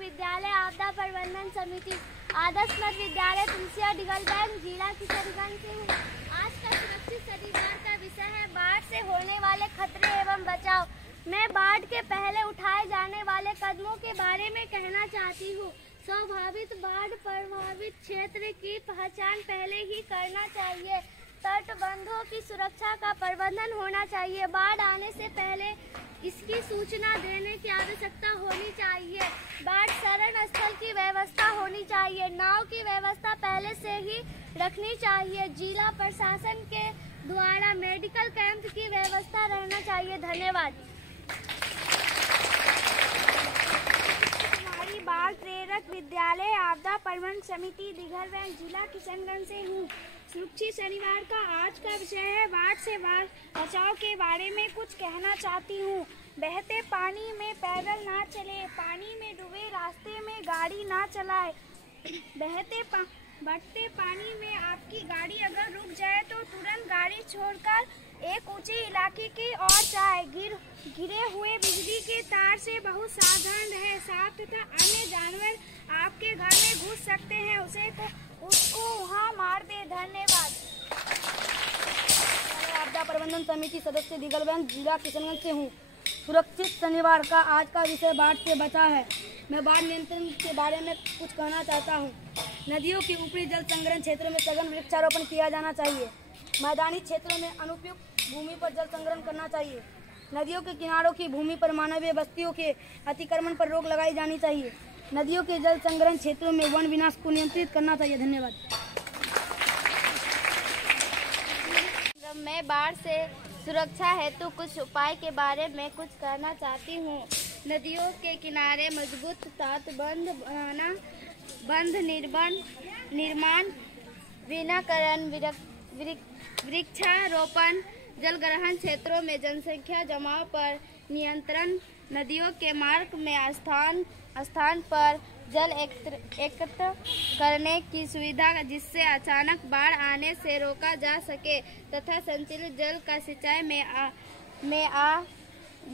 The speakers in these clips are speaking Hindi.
विद्यालय आपदा प्रबंधन समिति आदर्श मध्य विद्यालय तुलसिया डिगलबैंक जिला किशनगंज से हूँ। आज का सुरक्षित शनिवार का विषय है बाढ़ से होने वाले खतरे एवं बचाव। मैं बाढ़ के पहले उठाए जाने वाले कदमों के बारे में कहना चाहती हूँ। संभावित बाढ़ प्रभावित क्षेत्र की पहचान पहले ही करना चाहिए। तटबंधों की सुरक्षा का प्रबंधन होना चाहिए। बाढ़ आने से पहले इसकी सूचना देने की आवश्यकता होनी चाहिए। बाढ़ शरण स्थल की व्यवस्था होनी चाहिए। नाव की व्यवस्था पहले से ही रखनी चाहिए। जिला प्रशासन के द्वारा मेडिकल कैंप की व्यवस्था रहना चाहिए। धन्यवाद। हमारी बाढ़ प्रेरक विद्यालय आपदा प्रबंधन समिति दिघलबैंक जिला किशनगंज से हूँ। सुरक्षित शनिवार का आज का विषय है बाढ़ से बचाव के बारे में कुछ कहना चाहती हूँ। बहते पानी में पैदल ना चले, पानी में डूबे रास्ते में गाड़ी ना चलाए। बढ़ते पानी में आपकी गाड़ी अगर रुक जाए तो तुरंत गाड़ी छोड़कर एक ऊंचे इलाके की ओर जाए। गिरे हुए बिजली के तार से बहुत सावधान रहे। सांप तथा अन्य जानवर आपके घर में घुस सकते हैं, उसको वहाँ मार दे। धन्यवाद। आपदा प्रबंधन समिति सदस्य दिघलबैंक जिला किशनगंज से हूँ। सुरक्षित शनिवार का आज का विषय बाढ़ से बचाव है। मैं बाढ़ नियंत्रण के बारे में कुछ कहना चाहता हूँ। नदियों के ऊपरी जल संग्रहण क्षेत्रों में सघन वृक्षारोपण किया जाना चाहिए। मैदानी क्षेत्रों में अनुपयुक्त भूमि पर जल संग्रहण करना चाहिए। नदियों के किनारों की भूमि पर मानवीय बस्तियों के अतिक्रमण पर रोक लगाई जानी चाहिए। नदियों के जल संग्रहण क्षेत्रों में वन विनाश को नियंत्रित करना चाहिए। धन्यवाद। मैं बाढ़ से सुरक्षा हेतु कुछ उपाय के बारे में कुछ कहना चाहती हूँ। नदियों के किनारे मजबूत तटबंध बनाना, बंध निर्माण, वनीकरण, वृक्षारोपण, जलग्रहण क्षेत्रों में जनसंख्या जमाव पर नियंत्रण, नदियों के मार्ग में स्थान पर जल एकत्र करने की सुविधा जिससे अचानक बाढ़ आने से रोका जा सके तथा संचलित जल का सिंचाई में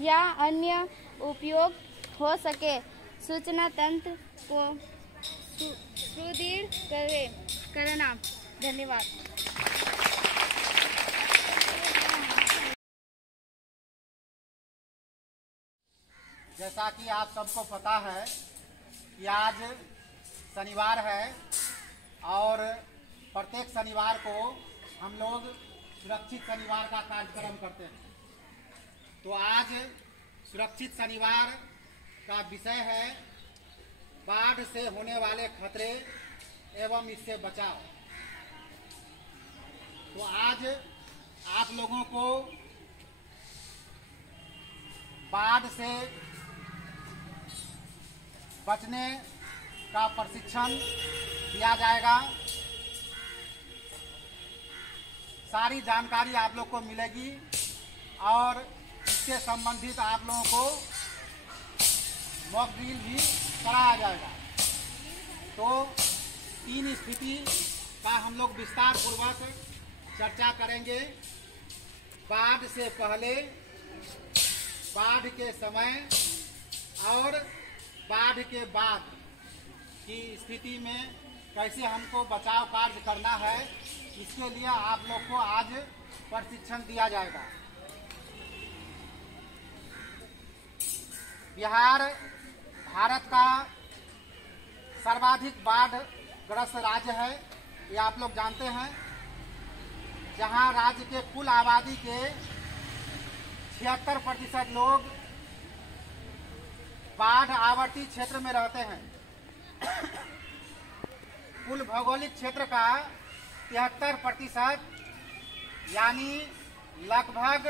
या अन्य उपयोग हो सके। सूचना तंत्र को सुदृढ़ करना। धन्यवाद। जैसा कि आप सबको पता है कि आज शनिवार है और प्रत्येक शनिवार को हम लोग सुरक्षित शनिवार का कार्यक्रम करते हैं। तो आज सुरक्षित शनिवार का विषय है बाढ़ से होने वाले खतरे एवं इससे बचाव। तो आज आप लोगों को बाढ़ से बचने का प्रशिक्षण दिया जाएगा। सारी जानकारी आप लोग को मिलेगी और इससे संबंधित आप लोगों को मॉक ड्रिल भी कराया जाएगा। तो 3 स्थिति का हम लोग विस्तार पूर्वक चर्चा करेंगे। बाढ़ से पहले, बाढ़ के समय और बाढ़ के बाद की स्थिति में कैसे हमको बचाव कार्य करना है, इसके लिए आप लोग को आज प्रशिक्षण दिया जाएगा। बिहार भारत का सर्वाधिक बाढ़ग्रस्त राज्य है, ये आप लोग जानते हैं। जहां राज्य के कुल आबादी के 76% लोग बाढ़ आवर्ती क्षेत्र में रहते हैं। कुल भौगोलिक क्षेत्र का 73% यानी लगभग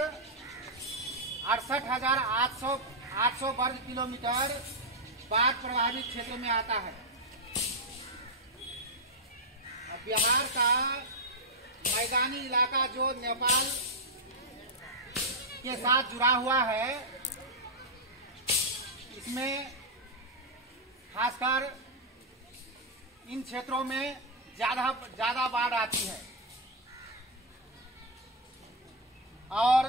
68,800 वर्ग किलोमीटर बाढ़ प्रभावित क्षेत्र में आता है। बिहार का मैदानी इलाका जो नेपाल के साथ जुड़ा हुआ है, इसमें खासकर इन क्षेत्रों में ज्यादा बाढ़ आती है और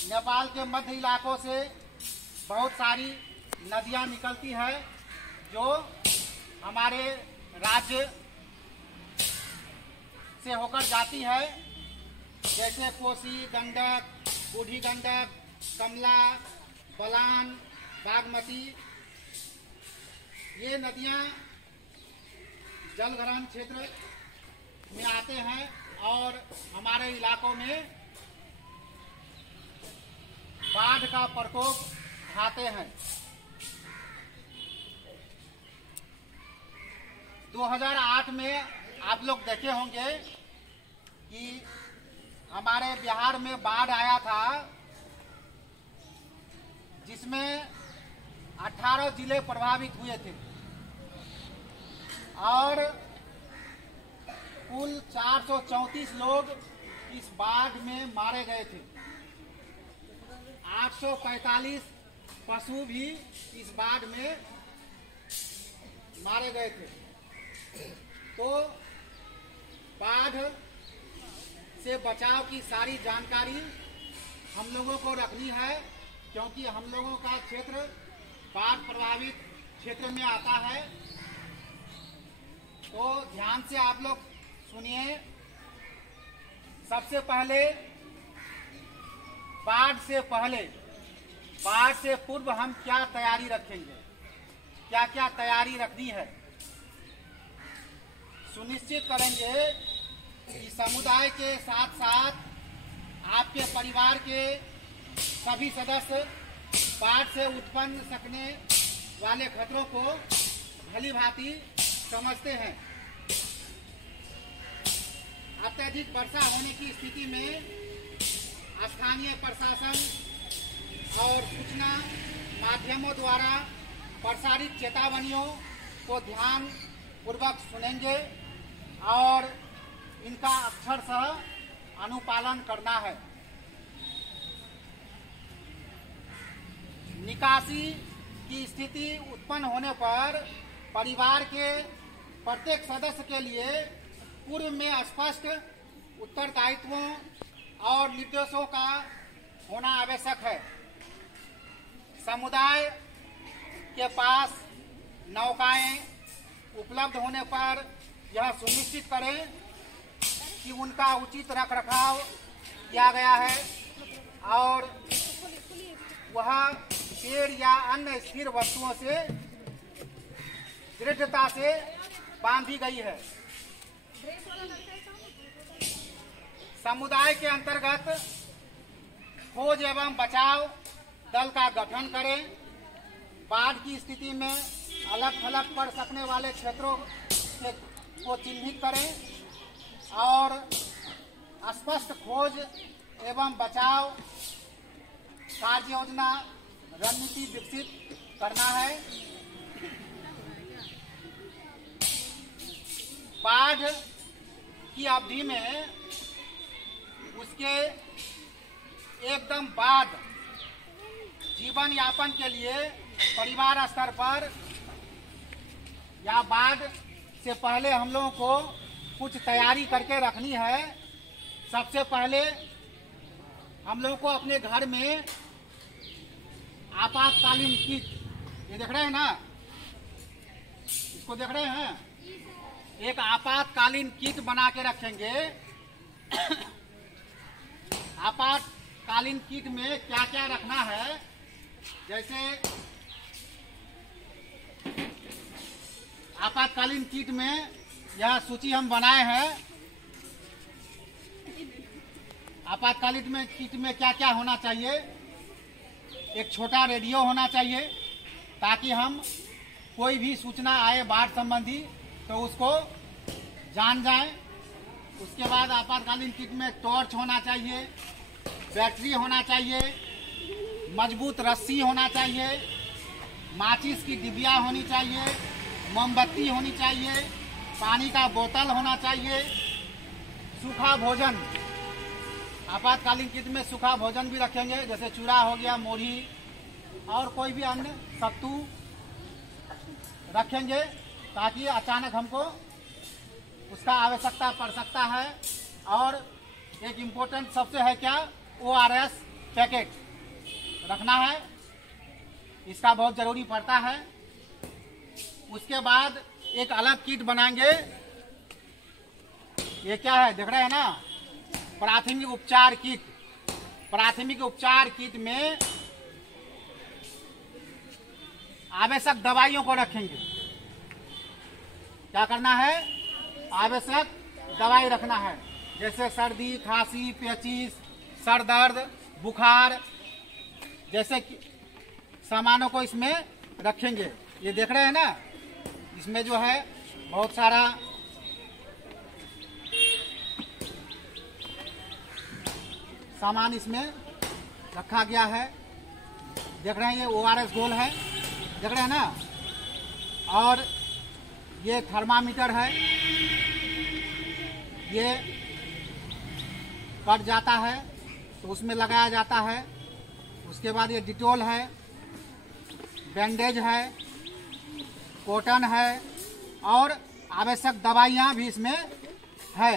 नेपाल के मध्य इलाकों से बहुत सारी नदियां निकलती है जो हमारे राज्य से होकर जाती है, जैसे कोसी, गंडक, बूढ़ी गंडक, कमला, बलान, बागमती। ये नदियां जलग्रहण क्षेत्र में आते हैं और हमारे इलाकों में बाढ़ का प्रकोप उठाते हैं। 2008 में आप लोग देखे होंगे कि हमारे बिहार में बाढ़ आया था, जिसमें 18 जिले प्रभावित हुए थे और कुल 434 लोग इस बाढ़ में मारे गए थे। 845 पशु भी इस बाढ़ में मारे गए थे। तो बाढ़ से बचाव की सारी जानकारी हम लोगों को रखनी है, क्योंकि हम लोगों का क्षेत्र बाढ़ प्रभावित क्षेत्र में आता है। तो ध्यान से आप लोग सुनिए। सबसे पहले बाढ़ से पूर्व हम क्या तैयारी रखेंगे, क्या क्या तैयारी रखनी है। सुनिश्चित करेंगे कि समुदाय के साथ साथ आपके परिवार के सभी सदस्य बाढ़ से उत्पन्न सकने वाले खतरों को भली भांति समझते हैं। अत्यधिक वर्षा होने की स्थिति में स्थानीय प्रशासन और सूचना माध्यमों द्वारा प्रसारित चेतावनियों को ध्यान पूर्वक सुनेंगे और इनका अक्षरशः अनुपालन करना है। निकासी की स्थिति उत्पन्न होने पर परिवार के प्रत्येक सदस्य के लिए पूर्व में स्पष्ट उत्तरदायित्वों और निर्देशों का होना आवश्यक है। समुदाय के पास नौकाएं उपलब्ध होने पर यह सुनिश्चित करें कि उनका उचित रखरखाव किया गया है और वह पेड़ या अन्य स्थिर वस्तुओं से दृढ़ता से बांधी गई है। समुदाय के अंतर्गत खोज एवं बचाव दल का गठन करें। बाढ़ की स्थिति में अलग थलग पड़ सकने वाले क्षेत्रों को चिन्हित करें और स्पष्ट खोज एवं बचाव कार्य योजना रणनीति विकसित करना है। बाढ़ की अवधि में उसके एकदम बाद जीवन यापन के लिए परिवार स्तर पर या बाढ़ से पहले हम लोगों को कुछ तैयारी करके रखनी है। सबसे पहले हम लोगों को अपने घर में आपातकालीन किट, ये देख रहे हैं ना, इसको देख रहे हैं, एक आपातकालीन किट बना के रखेंगे। आपातकालीन किट में क्या क्या रखना है, जैसे आपातकालीन किट में यह सूची हम बनाए हैं। आपातकालीन में किट में क्या क्या होना चाहिए। एक छोटा रेडियो होना चाहिए ताकि हम कोई भी सूचना आए बाढ़ संबंधी तो उसको जान जाएं। उसके बाद आपातकालीन किट में टॉर्च होना चाहिए, बैटरी होना चाहिए, मजबूत रस्सी होना चाहिए, माचिस की डिबिया होनी चाहिए, मोमबत्ती होनी चाहिए, पानी का बोतल होना चाहिए, सूखा भोजन। आपातकालीन किट में सूखा भोजन भी रखेंगे, जैसे चूड़ा हो गया, मोरी और कोई भी अन्य सत्तू रखेंगे ताकि अचानक हमको उसका आवश्यकता पड़ सकता है। और एक इम्पोर्टेंट सबसे है क्या, ORS पैकेट रखना है। इसका बहुत जरूरी पड़ता है। उसके बाद एक अलग किट बनाएंगे। ये क्या है देख रहे हैं ना, प्राथमिक उपचार किट। प्राथमिक उपचार किट में आवश्यक दवाइयों को रखेंगे। क्या करना है, आवश्यक दवाई रखना है, जैसे सर्दी, खांसी, पेचिश, सर दर्द, बुखार जैसे सामानों को इसमें रखेंगे। ये देख रहे हैं ना, इसमें जो है बहुत सारा सामान इसमें रखा गया है। देख रहे हैं ये ORS गोल है, देख रहे हैं ना, और ये थर्मामीटर है, ये कट जाता है तो उसमें लगाया जाता है। उसके बाद ये डिटोल है, बैंडेज है, कॉटन है और आवश्यक दवाइयाँ भी इसमें है।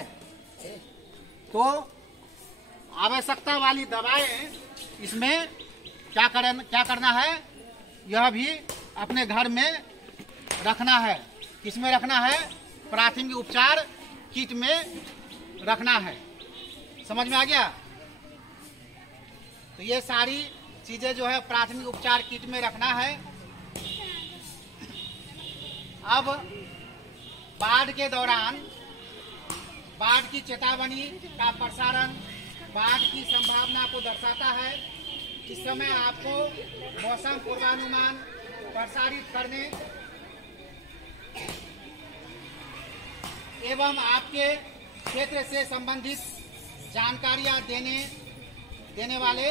तो आवश्यकता वाली दवाएं इसमें क्या करना है, यह भी अपने घर में रखना है। किसमें रखना है, प्राथमिक उपचार किट में रखना है। समझ में आ गया? तो ये सारी चीजें जो है प्राथमिक उपचार किट में रखना है। अब बाढ़ के दौरान बाढ़ की चेतावनी का प्रसारण बाढ़ की संभावना को दर्शाता है। इस समय आपको मौसम पूर्वानुमान प्रसारित करने एवं आपके क्षेत्र से संबंधित जानकारियां देने वाले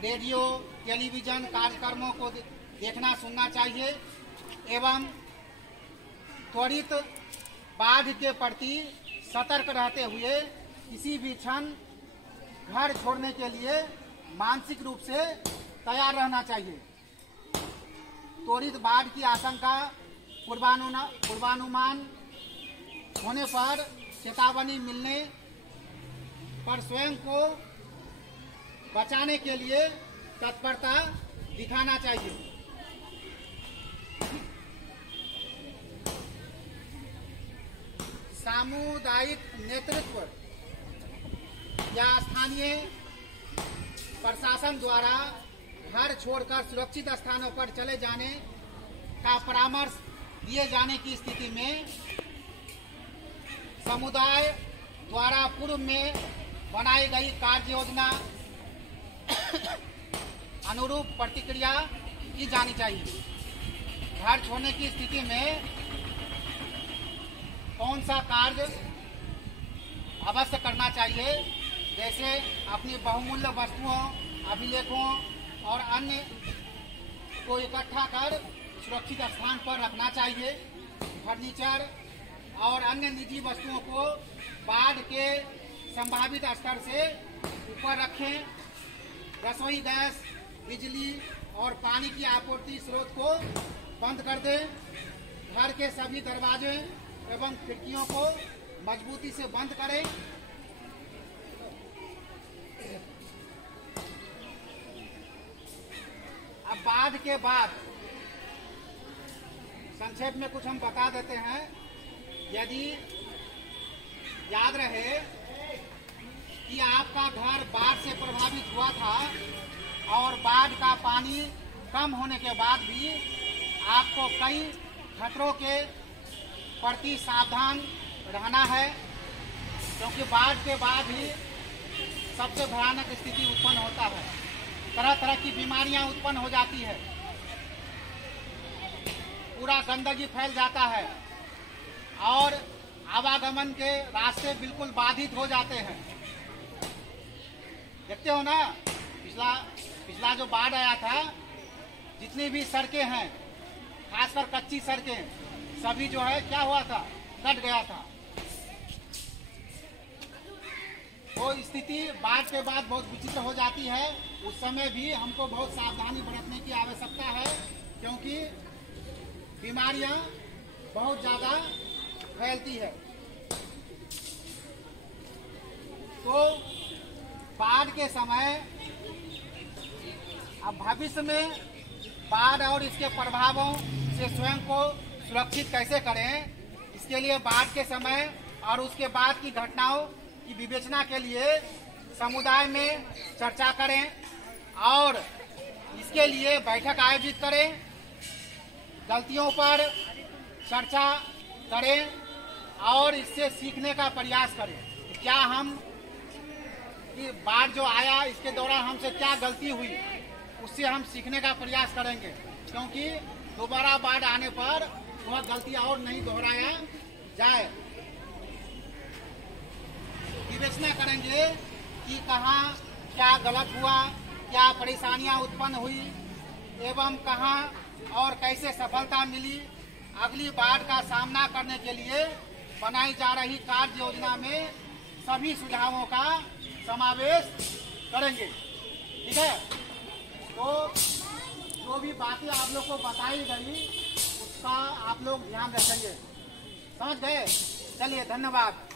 रेडियो टेलीविजन कार्यक्रमों को देखना सुनना चाहिए एवं त्वरित बाढ़ के प्रति सतर्क रहते हुए किसी भी क्षण घर छोड़ने के लिए मानसिक रूप से तैयार रहना चाहिए। त्वरित बाढ़ की आशंका पूर्वानुमान होने पर चेतावनी मिलने पर स्वयं को बचाने के लिए तत्परता दिखाना चाहिए। सामुदायिक नेतृत्व या स्थानीय प्रशासन द्वारा घर छोड़कर सुरक्षित स्थानों पर चले जाने का परामर्श दिए जाने की स्थिति में समुदाय द्वारा पूर्व में बनाई गई कार्य योजना अनुरूप प्रतिक्रिया की जानी चाहिए। घर छोड़ने की स्थिति में कौन सा कार्य अवश्य करना चाहिए, जैसे अपनी बहुमूल्य वस्तुओं, अभिलेखों और अन्य को इकट्ठा कर सुरक्षित स्थान पर रखना चाहिए। फर्नीचर और अन्य निजी वस्तुओं को बाढ़ के संभावित स्तर से ऊपर रखें। रसोई गैस, बिजली और पानी की आपूर्ति स्रोत को बंद कर दें। घर के सभी दरवाजे एवं खिड़कियों को मजबूती से बंद करें। अब बाढ़ के बाद संक्षेप में कुछ हम बता देते हैं। यदि याद रहे कि आपका घर बाढ़ से प्रभावित हुआ था और बाढ़ का पानी कम होने के बाद भी आपको कई खतरों के प्रति सावधान रहना है, क्योंकि बाढ़ के बाद ही सबसे भयानक स्थिति उत्पन्न होता है। तरह तरह की बीमारियां उत्पन्न हो जाती है, पूरा गंदगी फैल जाता है और आवागमन के रास्ते बिल्कुल बाधित हो जाते हैं। देखते हो ना, पिछला जो बाढ़ आया था, जितनी भी सड़कें हैं, खासकर कच्ची सड़कें, सभी जो है क्या हुआ था, कट गया था। तो स्थिति बाढ़ के बाद बहुत विचित्र हो जाती है। उस समय भी हमको बहुत सावधानी बरतने की आवश्यकता है, क्योंकि बीमारियां बहुत ज्यादा फैलती है। तो बाढ़ के समय अब भविष्य में बाढ़ और इसके प्रभावों से स्वयं को सुरक्षित कैसे करें, इसके लिए बाढ़ के समय और उसके बाद की घटनाओं की विवेचना के लिए समुदाय में चर्चा करें और इसके लिए बैठक आयोजित करें, गलतियों पर चर्चा करें और इससे सीखने का प्रयास करें। क्या हम कि बाढ़ जो आया इसके दौरान हमसे क्या गलती हुई, उससे हम सीखने का प्रयास करेंगे, क्योंकि दोबारा बाढ़ आने पर वह गलती और नहीं दोहराया जाए। विवेचना करेंगे कि कहाँ क्या गलत हुआ, क्या परेशानियां उत्पन्न हुई एवं कहाँ और कैसे सफलता मिली। अगली बाढ़ का सामना करने के लिए बनाई जा रही कार्य योजना में सभी सुझावों का समावेश करेंगे। ठीक है, तो जो भी बातें आप लोग को बताई गई उसका आप लोग ध्यान रखेंगे। समझ गए? चलिए, धन्यवाद।